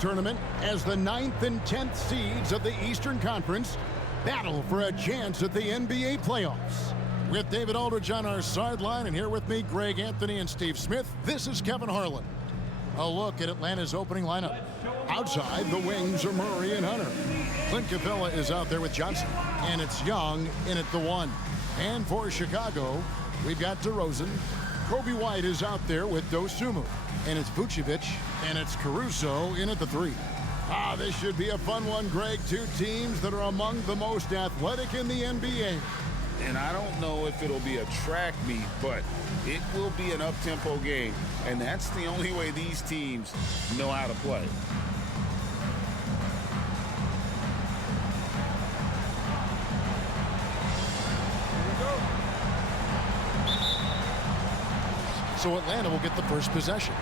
tournament as the 9th and 10th seeds of the Eastern Conference battle for a chance at the NBA playoffs. With David Aldridge on our sideline, and here with me, Greg Anthony and Steve Smith, this is Kevin Harlan. A look at Atlanta's opening lineup. Outside, the wings are Murray and Hunter. Clint Capella is out there with Johnson, and it's Young in at the 1. And for Chicago, we've got DeRozan. Kobe White is out there with Dosunmu, and it's Vucevic, and it's Caruso in at the 3. This should be a fun one, Greg. Two teams that are among the most athletic in the NBA. And I don't know if it'll be a track meet, but it will be an up-tempo game. And that's the only way these teams know how to play. So Atlanta will get the first possession.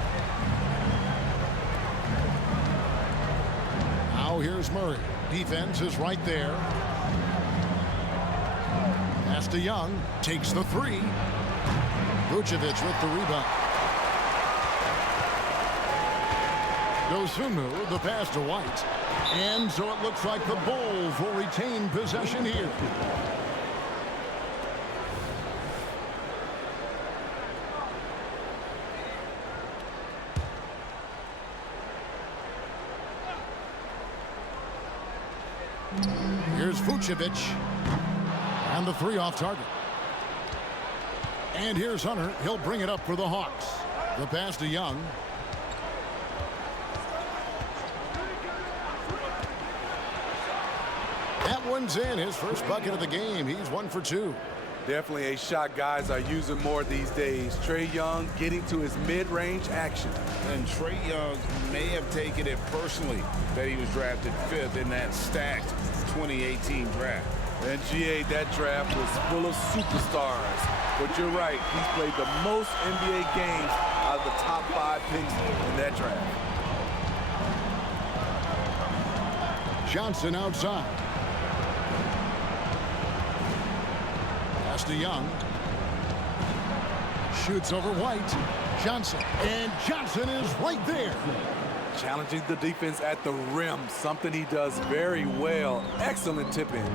Now here's Murray. Defense is right there. Pass to Young. Takes the 3. Vucevic with the rebound. Dosunmu, the pass to White. And so it looks like the Bulls will retain possession here. Here's Vucevic. And the 3 off target. And here's Hunter. He'll bring it up for the Hawks. The pass to Young. That one's in. His first bucket of the game. He's 1 for 2. Definitely a shot guys are using more these days. Trae Young getting to his mid-range action. And Trae Young may have taken it personally that he was drafted 5th in that stacked 2018 draft. And GA, that draft was full of superstars. But you're right, he's played the most NBA games out of the top 5 picks in that draft. Johnson outside. Pass to Young. Shoots over White. Johnson. And Johnson is right there. Challenging the defense at the rim, something he does very well. Excellent tip-in.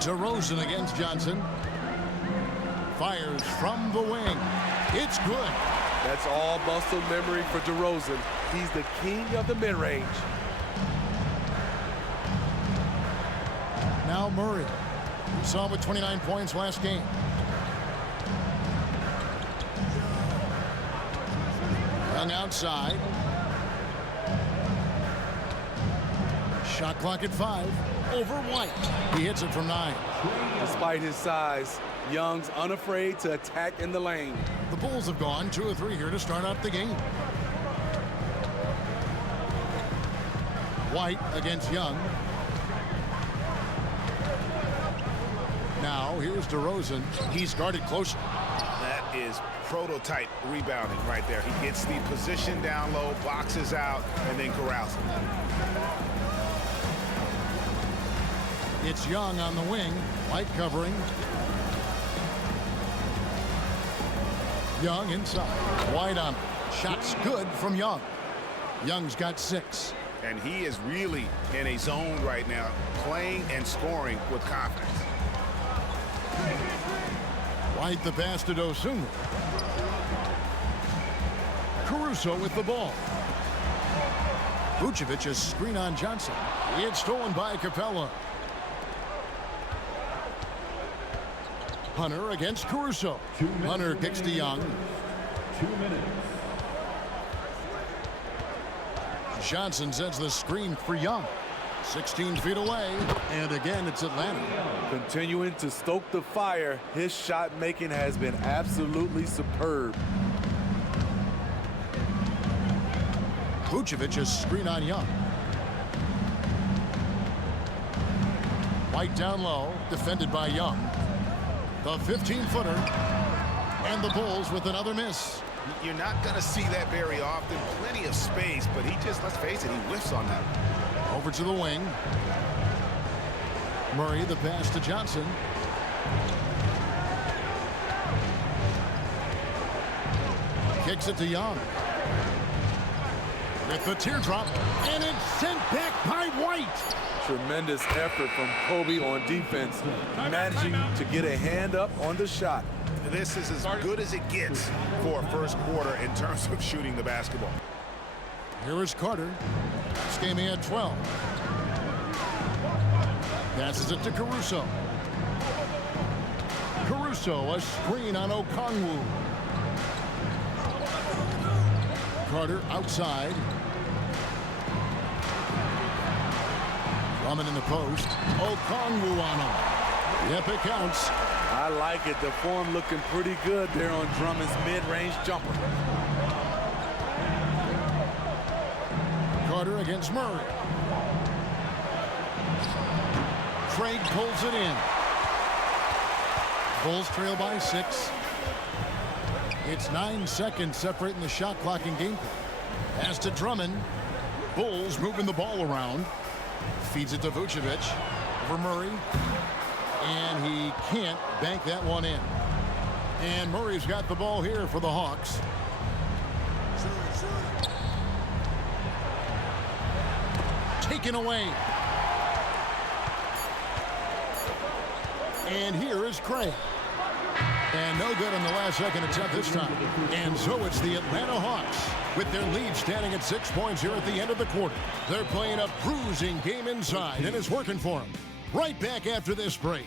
DeRozan against Johnson. Fires from the wing. It's good. That's all muscle memory for DeRozan. He's the king of the mid-range. Now Murray. We saw him with 29 points last game. Young outside. Shot clock at 5. Over White. He hits it from 9. Despite his size, Young's unafraid to attack in the lane. The Bulls have gone 2 of 3 here to start out the game. White against Young. Now here's DeRozan. He's guarded closely. That is prototype rebounding right there. He gets the position down low, boxes out, and then corrals him. It's Young on the wing. White covering. Young inside. White on it. Shots good from Young. Young's got 6. And he is really in a zone right now, playing and scoring with confidence. White the pass to Dosunmu. Caruso with the ball. Vucevic a screen on Johnson. It's stolen by Capella. Hunter against Caruso. Hunter kicks to Young. 2 minutes. Johnson sends the screen for Young. 16 feet away. And again, it's Atlanta. Continuing to stoke the fire, his shot making has been absolutely superb. Vucevic a screen on Young. White down low, defended by Young. The 15-footer. And the Bulls with another miss. You're not going to see that very often. Plenty of space, but he just, let's face it, he whiffs on that. Over to the wing. Murray the pass to Johnson. Kicks it to Young. with the teardrop, and it's sent back by White. Tremendous effort from Kobe on defense, managing to get a hand up on the shot. This is as good as it gets for a first quarter in terms of shooting the basketball. Here is Carter. This game he had 12. Passes it to Caruso. Caruso, a screen on Okongwu. Carter outside. Drummond in the post. Okongwu on him. Yep, it counts. I like it. The form looking pretty good there on Drummond's mid-range jumper. Carter against Murray. Craig pulls it in. Bulls trail by 6. It's 9 seconds separating the shot clock and game clock. Pass to Drummond. Bulls moving the ball around. Feeds it to Vucevic. Over Murray. And he can't bank that one in. And Murray's got the ball here for the Hawks. Taken away. And here is Craig. And no good on the last second attempt this time. And so it's the Atlanta Hawks with their lead standing at 6 points here at the end of the quarter. They're playing a bruising game inside, and it's working for them. Right back after this break.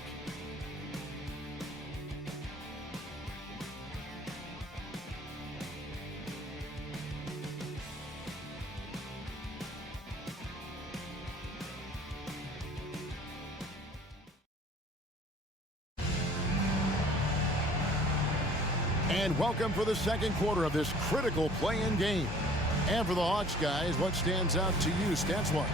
And welcome for the second quarter of this critical play-in game. And for the Hawks guys, what stands out to you stats-wise?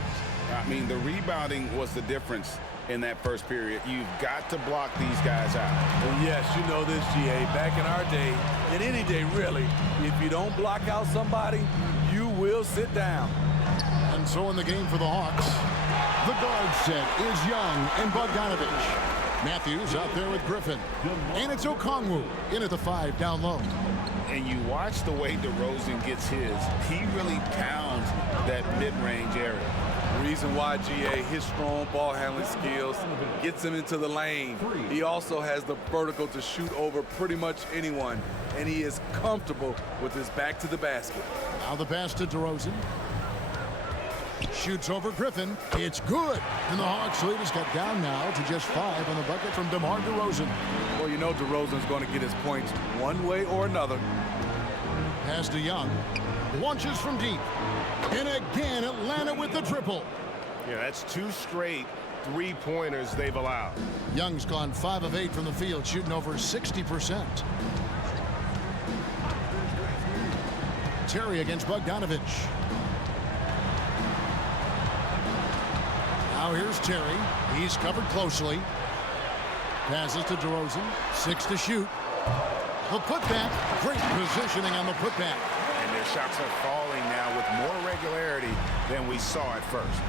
I mean, the rebounding was the difference in that first period. You've got to block these guys out. Well, yes, you know this, GA. Back in our day, and any day really, if you don't block out somebody, you will sit down. And so in the game for the Hawks, the guard set is Young and Bogdanovich. Matthews out there with Griffin. And it's Okongwu in at the 5 down low. And you watch the way DeRozan gets his. He really pounds that mid-range area. Reason why, GA, his strong ball handling skills gets him into the lane. He also has the vertical to shoot over pretty much anyone, and he is comfortable with his back to the basket. Now the pass to DeRozan. Shoots over Griffin. It's good. And the Hawks lead has got down now to just 5 on the bucket from DeMar DeRozan. Well, you know DeRozan's going to get his points one way or another. Pass to Young. Launches from deep. And again, Atlanta with the triple. Yeah, that's 2 straight three-pointers they've allowed. Young's gone 5 of 8 from the field, shooting over 60%. Terry against Bogdanovich. Now here's Terry. He's covered closely. Passes to DeRozan. 6 to shoot. The putback. Great positioning on the putback. And their shots are falling now with more regularity than we saw at first.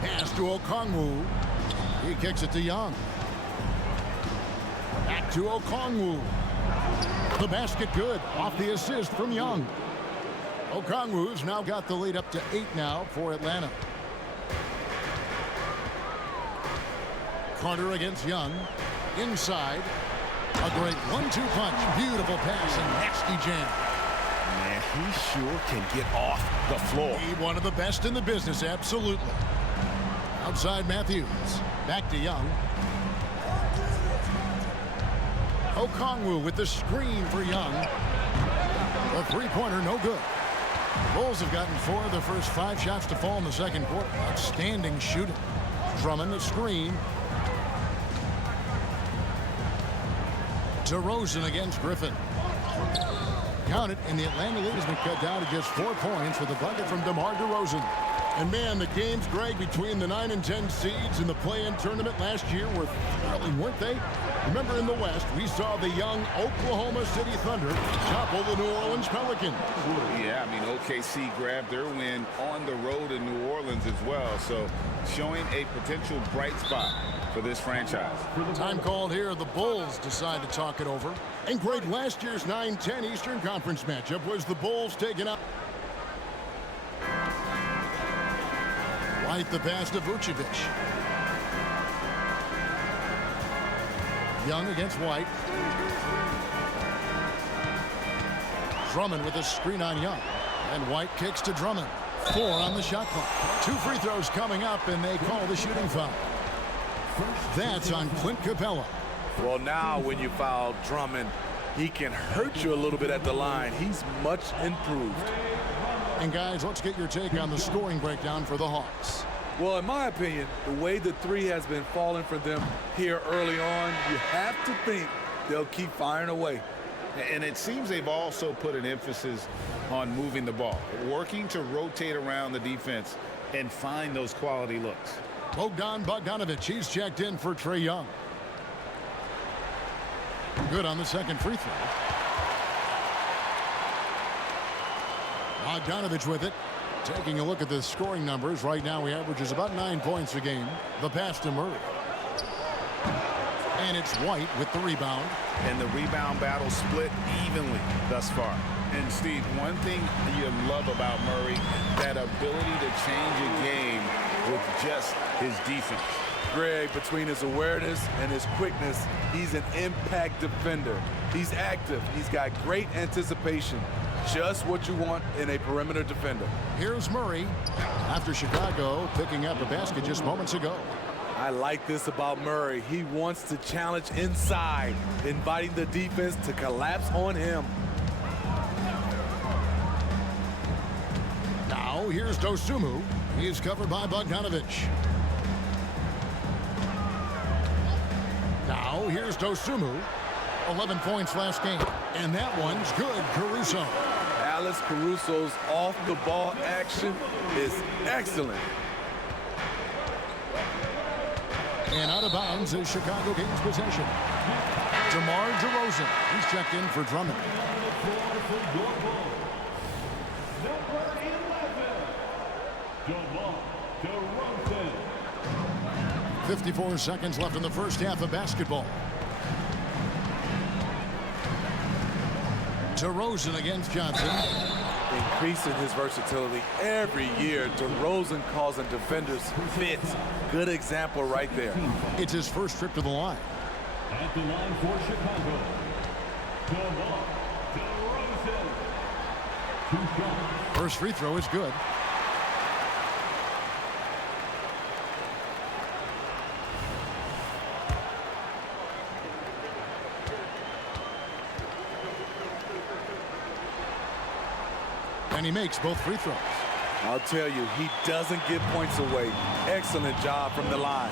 Pass to Okongwu. He kicks it to Young. Back to Okongwu. The basket good. Off the assist from Young. Okongwu's now got the lead up to 8 now for Atlanta. Carter against Young. Inside. A great 1-2 punch. Beautiful pass and nasty jam. Man, he sure can get off the floor. He one of the best in the business, absolutely. Outside Matthews. Back to Young. Okongwu with the screen for Young. A three-pointer, no good. The Bulls have gotten 4 of their first 5 shots to fall in the second quarter. Outstanding shooting. Drummond the screen. DeRozan against Griffin. Count it, and the Atlanta lead has been cut down to just 4 points with the bucket from DeMar DeRozan. And man, the games, Greg, between the 9 and 10 seeds in the play-in tournament last year were thrilling, weren't they? Remember in the West, we saw the young Oklahoma City Thunder topple the New Orleans Pelicans. Yeah, I mean, OKC grabbed their win on the road in New Orleans as well. So showing a potential bright spot for this franchise. Time called here. The Bulls decide to talk it over. And Greg, last year's 9-10 Eastern Conference matchup was the Bulls taking out Right the pass to Vucevic. Young against White. Drummond with a screen on Young. And White kicks to Drummond. 4 on the shot clock. 2 free throws coming up, and they call the shooting foul. That's on Clint Capella. Well, now when you foul Drummond, he can hurt you a little bit at the line. He's much improved. And guys, let's get your take on the scoring breakdown for the Hawks. Well, in my opinion, the way the three has been falling for them here early on, you have to think they'll keep firing away. And it seems they've also put an emphasis on moving the ball, working to rotate around the defense and find those quality looks. Bogdanovic, he's checked in for Trae Young. Good on the second free throw. Bogdanovic with it. Taking a look at the scoring numbers. Right now he averages about 9 points a game. The pass to Murray. And it's White with the rebound. And the rebound battle split evenly thus far. And Steve, one thing you love about Murray, that ability to change a game with just his defense. Greg, between his awareness and his quickness, he's an impact defender. He's active. He's got great anticipation. Just what you want in a perimeter defender. Here's Murray after Chicago picking up a basket just moments ago. I like this about Murray. He wants to challenge inside, inviting the defense to collapse on him. Now here's Dosunmu. He's covered by Bogdanovic. Now here's Dosunmu. 11 points last game. And that one's good. Caruso. Alex Caruso's off-the-ball action is excellent. And out of bounds is Chicago gains possession. DeMar DeRozan. He's checked in for Drummond. 54 seconds left in the first half of basketball. DeRozan against Johnson. Increasing his versatility every year. DeRozan causing defenders fits. Good example right there. It's his first trip to the line. At the line for Chicago, DeMar DeRozan. 2 shots. First free throw is good. And he makes both free throws. I'll tell you, he doesn't give points away. Excellent job from the line.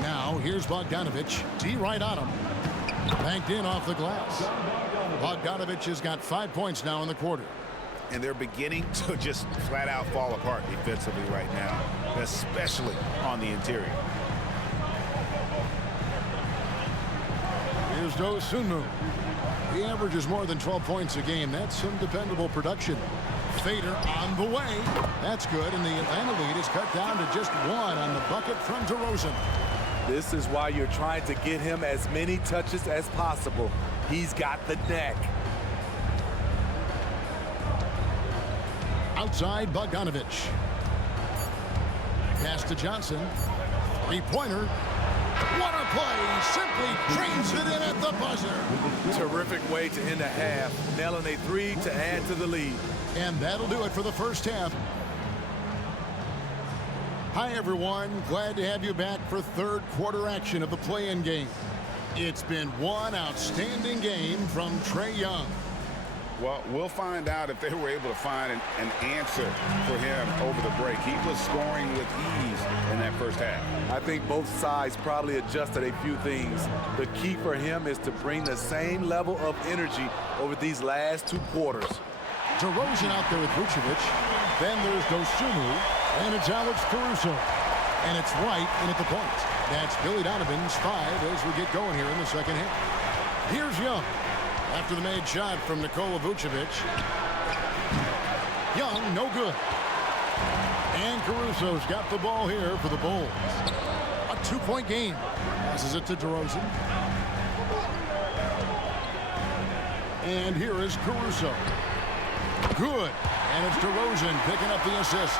Now here's Bogdanovic. D right on him. Banked in off the glass. Bogdanovic has got 5 points now in the quarter. And they're beginning to just flat out fall apart defensively right now, especially on the interior. Here's Dosunmu. He averages more than 12 points a game. That's some dependable production. Fader on the way. That's good. And the Atlanta lead is cut down to just 1 on the bucket from DeRozan. This is why you're trying to get him as many touches as possible. He's got the neck. Outside, Bogdanovic. Pass to Johnson. Three-pointer. What a play! Simply trains it in at the buzzer. Terrific way to end the half. Nailing a 3 to add to the lead. And that'll do it for the first half. Hi, everyone. Glad to have you back for third quarter action of the play-in game. It's been one outstanding game from Trae Young. Well, we'll find out if they were able to find an answer for him over the break. He was scoring with ease in that first half. I think both sides probably adjusted a few things. The key for him is to bring the same level of energy over these last 2 quarters. DeRozan out there with Vucevic. Then there's Dosunmu. And it's Alex Caruso. And it's White in at the point. That's Billy Donovan's 5 as we get going here in the second half. Here's Young. After the made shot from Nikola Vucevic. Young, no good. And Caruso's got the ball here for the Bulls. A 2-point game. Passes it to DeRozan. And here is Caruso. Good. And it's DeRozan picking up the assists.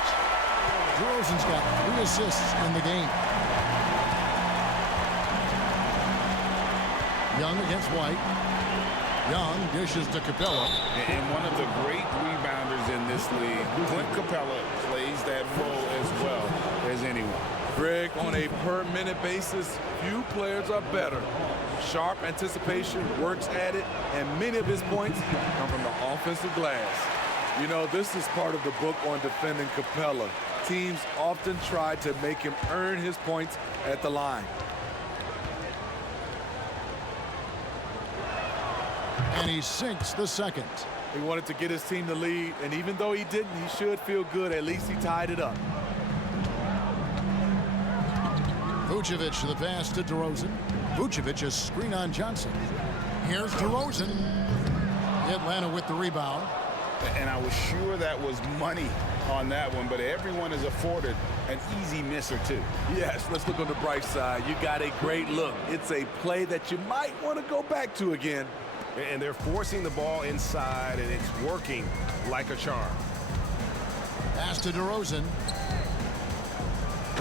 DeRozan's got 3 assists in the game. Young against White. Young dishes to Capella. And one of the great rebounders in this league, Clint Capella, plays that role as well as anyone. Greg, on a per-minute basis, few players are better. Sharp anticipation, works at it, and many of his points come from the offensive glass. You know, this is part of the book on defending Capella. Teams often try to make him earn his points at the line. And he sinks the second. He wanted to get his team the lead, and even though he didn't, he should feel good. At least he tied it up. Vucevic to the pass to DeRozan. Vucevic a screen on Johnson. Here's DeRozan. Atlanta with the rebound. And I was sure that was money on that one, but everyone is afforded an easy miss or two. Yes, let's look on the bright side. You got a great look. It's a play that you might want to go back to again. And they're forcing the ball inside, and it's working like a charm. Pass to DeRozan.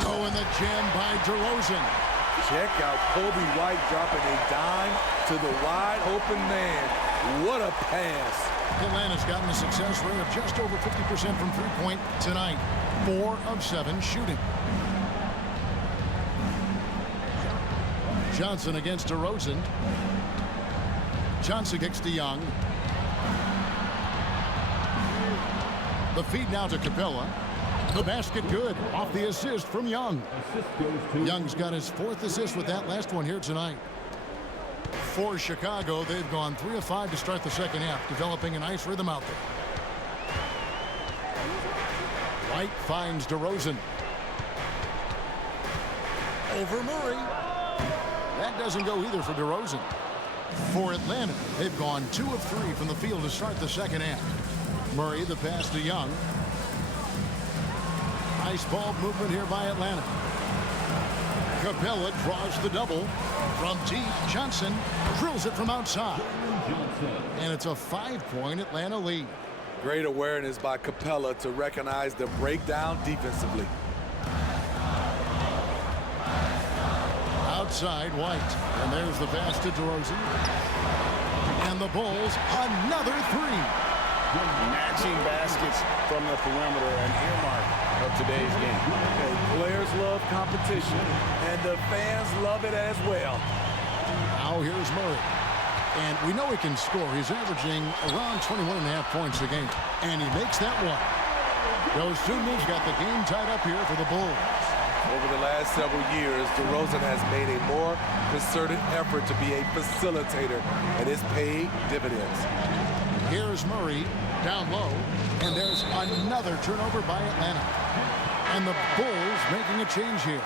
Oh, and the jam by DeRozan. Check out Kobe White dropping a dime to the wide open man. What a pass. Atlanta's gotten a success rate of just over 50% from three-point tonight. 4 of 7 shooting. Johnson against DeRozan. Johnson kicks to Young. The feed now to Capella. The basket good off the assist from Young. Young's got his 4th assist with that last one here tonight. For Chicago, they've gone 3 of 5 to start the second half, developing a nice rhythm out there. White finds DeRozan. Over Murray. That doesn't go either for DeRozan. For Atlanta, they've gone 2 of 3 from the field to start the second half. Murray, the pass to Young. Nice ball movement here by Atlanta. Capella draws the double. From deep, Johnson drills it from outside. And it's a 5-point Atlanta lead. Great awareness by Capella to recognize the breakdown defensively. Outside, White. And there's the pass to DeRozan. And the Bulls, another 3. Matching baskets from the perimeter, an earmark of today's game. Okay, players love competition, and the fans love it as well. Now here's Murray. And we know he can score. He's averaging around 21.5 points a game. And he makes that one. Those 2 moves got the game tied up here for the Bulls. Over the last several years, DeRozan has made a more concerted effort to be a facilitator, and it's paid dividends. Here's Murray down low, and there's another turnover by Atlanta. And the Bulls making a change here.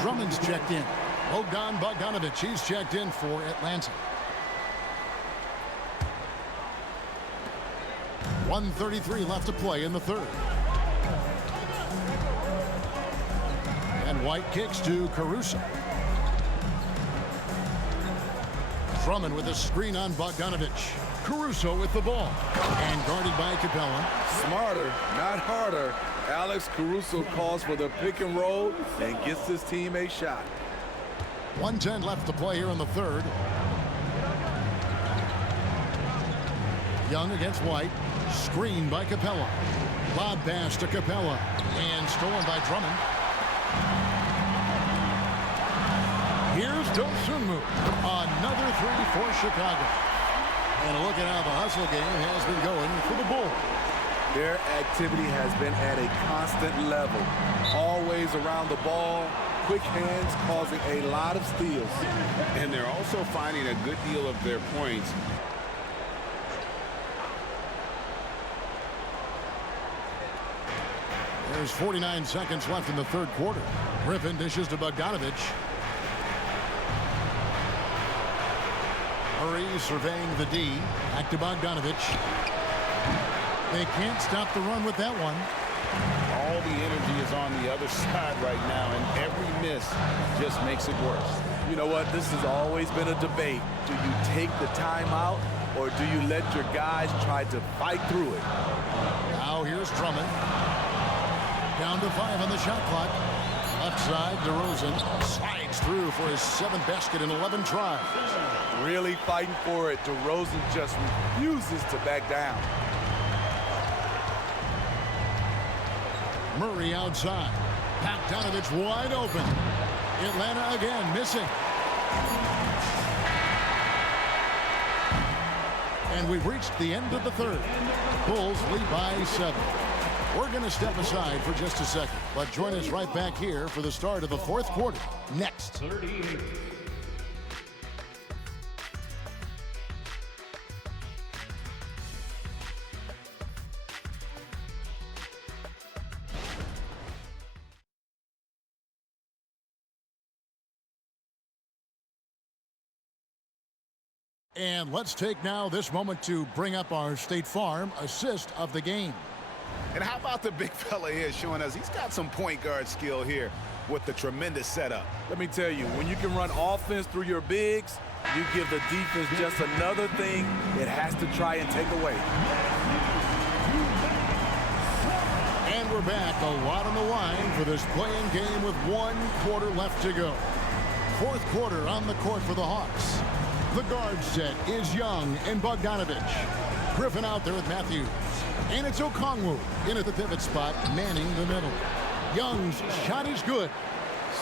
Drummond's checked in. Bogdan Bogdanovic, he's checked in for Atlanta. 1:33 left to play in the third. And White kicks to Caruso. Drummond with a screen on Bogdanovic. Caruso with the ball. And guarded by Capella. Smarter, not harder. Alex Caruso calls for the pick and roll and gets his team a shot. 1:10 left to play here in the third. Young against White. Screen by Capella. Lob pass to Capella. And stolen by Drummond. Here's Dosunmu. Another 3 for Chicago. And look at how the hustle game has been going for the Bulls. Their activity has been at a constant level. Always around the ball. Quick hands causing a lot of steals. And they're also finding a good deal of their points. There's 49 seconds left in the third quarter. Griffin dishes to Bogdanovic. Murray surveying the D. Back to Bogdanovic. They can't stop the run with that one. All the energy is on the other side right now, and every miss just makes it worse. You know what? This has always been a debate. Do you take the timeout or do you let your guys try to fight through it? Now here's Drummond. Down to 5 on the shot clock. Left side, DeRozan slides through for his 7th basket in 11 tries. Really fighting for it. DeRozan just refuses to back down. Murray outside. Bogdanovich wide open. Atlanta again missing. And we've reached the end of the third. Bulls lead by 7. We're going to step aside for just a second, but join us right back here for the start of the 4th quarter next. 38. And let's take now this moment to bring up our State Farm assist of the game. And how about the big fella here showing us he's got some point guard skill here with the tremendous setup. Let me tell you, when you can run offense through your bigs, you give the defense just another thing it has to try and take away. And we're back, a lot on the line for this playing game with 1 quarter left to go. 4th quarter on the court for the Hawks. The guard set is Young and Bogdanovich. Griffin out there with Matthews. And it's Okongwu in at the pivot spot, manning the middle. Young's shot is good.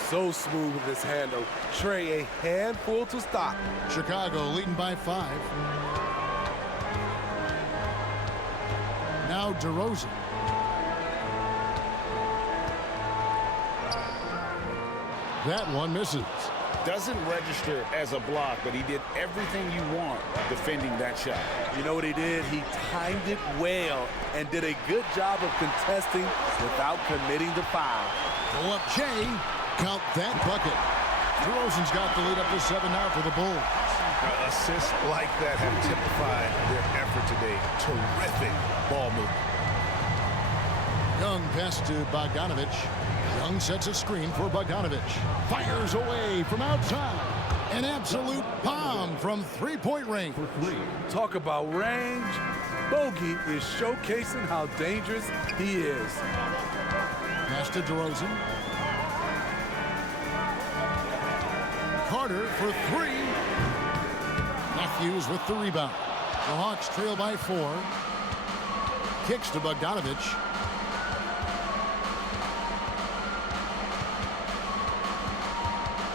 So smooth with his handle. Trey, a handful to stop. Chicago leading by 5. Now DeRozan. That one misses. Doesn't register as a block, but he did everything you want defending that shot. You know what he did? He timed it well and did a good job of contesting without committing the foul. Pull up Jay. Count that bucket. DeRozan's got the lead up to 7 now for the Bulls. Assists like that have typified their effort today. Terrific ball movement. Young pass to Bogdanovich. Young sets a screen for Bogdanovich. Fires away from outside. An absolute bomb from 3-point range. Talk about range. Bogey is showcasing how dangerous he is. Pass to DeRozan. Carter for 3. Matthews with the rebound. The Hawks trail by 4. Kicks to Bogdanovich.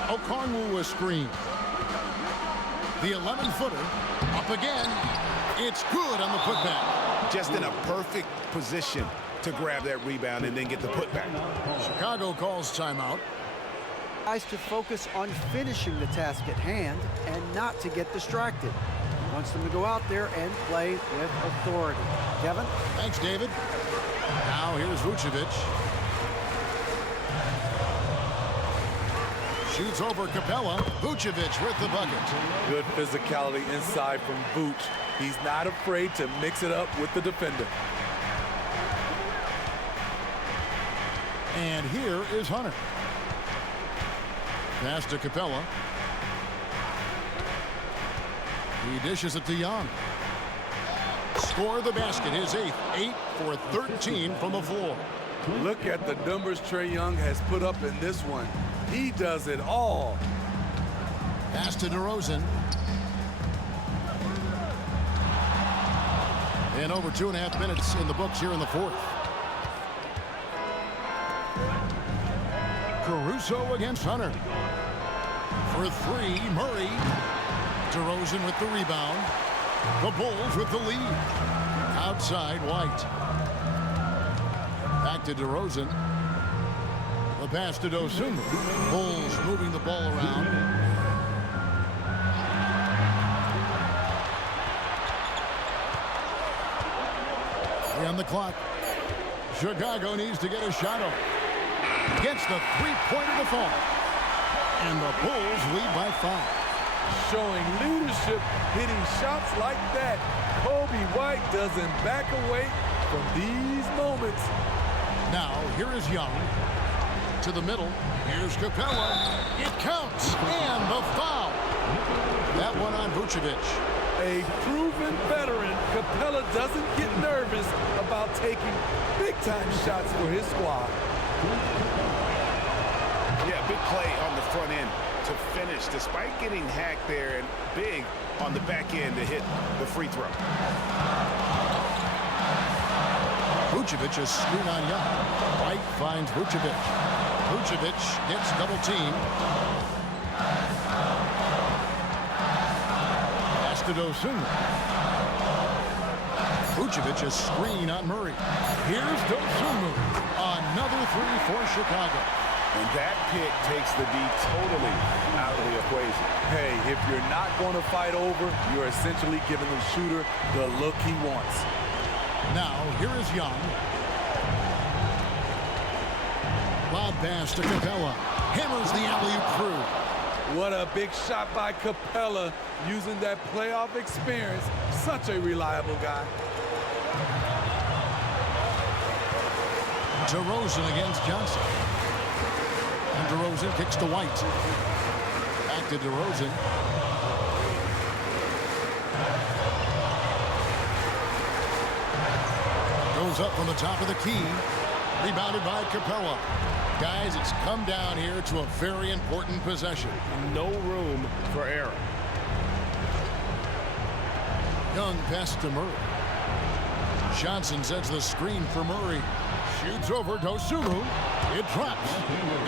Okongwu was screened. The 11-footer up again. It's good on the putback. Just in a perfect position to grab that rebound and then get the putback. Chicago calls timeout. Guys to focus on finishing the task at hand and not to get distracted. He wants them to go out there and play with authority. Kevin? Thanks, David. Now here's Vucevic. Shoots over Capella. Vucevic with the bucket. Good physicality inside from Vooch. He's not afraid to mix it up with the defender. And here is Hunter. Pass to Capella. He dishes it to Young. Score the basket, his 8th. 8 for 13 from the floor. Look at the numbers Trae Young has put up in this one. He does it all. Pass to DeRozan. And over 2.5 minutes in the books here in the 4th. Caruso against Hunter. For 3, Murray. DeRozan with the rebound. The Bulls with the lead. Outside, White. Back to DeRozan. The pass to Dosunmu. Bulls moving the ball around. On the clock. Chicago needs to get a shot up. Gets the 3-pointer to fall. And the Bulls lead by 5. Showing leadership, hitting shots like that. Kobe White doesn't back away from these moments. Now, here is Young. To the middle. Here's Capella. It counts. And the foul. That one on Vucevic. A proven veteran, Capella doesn't get nervous about taking big-time shots for his squad. Yeah, big play on the front end to finish, despite getting hacked there, and big on the back end to hit the free throw. Vucevic is screen on Young. White finds Vucevic. Vucevic gets double teamed. Pass to Dosunmu. Vucevic is screen on Murray. Here's Dosunmu. Another three for Chicago. And that pick takes the D totally out of the equation. Hey, if you're not going to fight over, you're essentially giving the shooter the look he wants. Now, here is Young. Lob pass to Capella. Hammers the alley-oop through. What a big shot by Capella, using that playoff experience. Such a reliable guy. DeRozan against Johnson. And DeRozan kicks to White. Back to DeRozan. Goes up from the top of the key. Rebounded by Capella. Guys, it's come down here to a very important possession. No room for error. Young pass to Murray. Johnson sets the screen for Murray. Shoots over Dosunmu. It drops.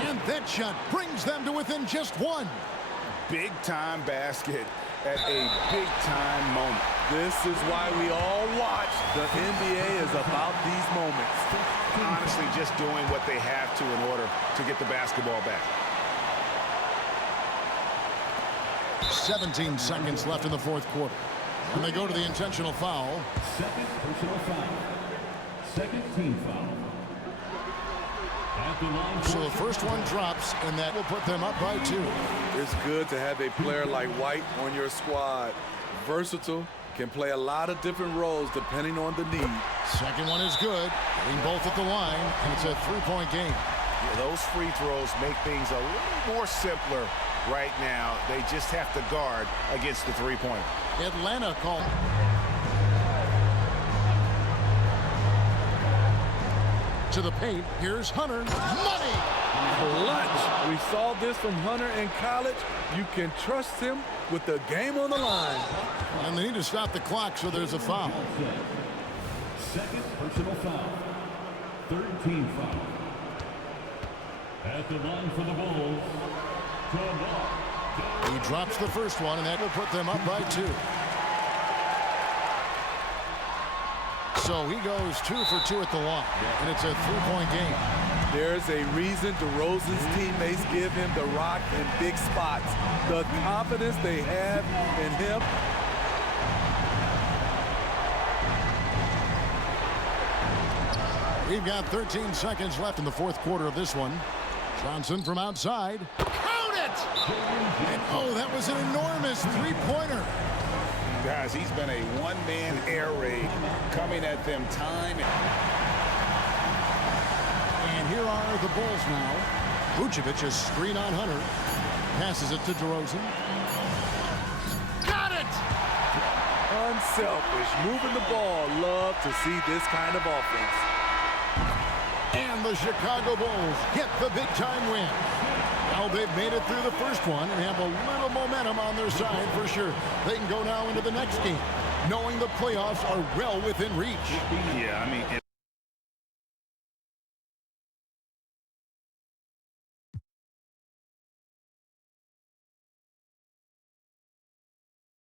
And that shot brings them to within just one. Big-time basket at a big-time moment. This is why we all watch. The NBA is about these moments. Honestly, just doing what they have to in order to get the basketball back. 17 seconds left in the fourth quarter. And they go to the intentional foul. Second personal foul. Second team foul. At the line So the first one drops, and that will put them up by 2. It's good to have a player like White on your squad. Versatile, can play a lot of different roles depending on the need. Second one is good. Getting both at the line, and it's a three-point game. Yeah, those free throws make things a little more simpler right now. They just have to guard against the three-pointer. Atlanta call. To the paint. Here's Hunter. Money! Clutch. We saw this from Hunter in college. You can trust him with the game on the line. And they need to stop the clock, so there's a foul. second personal foul. Third team foul. At the line for the Bulls, He drops the first one, and that will put them up by 2. So he goes 2 for 2 at the line, and it's a three-point game. There's a reason DeRozan's teammates give him the rock in big spots. The confidence they have in him. We've got 13 seconds left in the fourth quarter of this one. Johnson from outside. Count it! And oh, that was an enormous three-pointer. Guys, he's been a one-man air raid coming at them time. And here are the Bulls now. Vucevic is screen on Hunter. Passes it to DeRozan. Got it! Unselfish, moving the ball. Love to see this kind of offense. And the Chicago Bulls get the big-time win. Now they've made it through the first one and have a little momentum on their side for sure. They can go now into the next game, knowing the playoffs are well within reach. Yeah, I mean,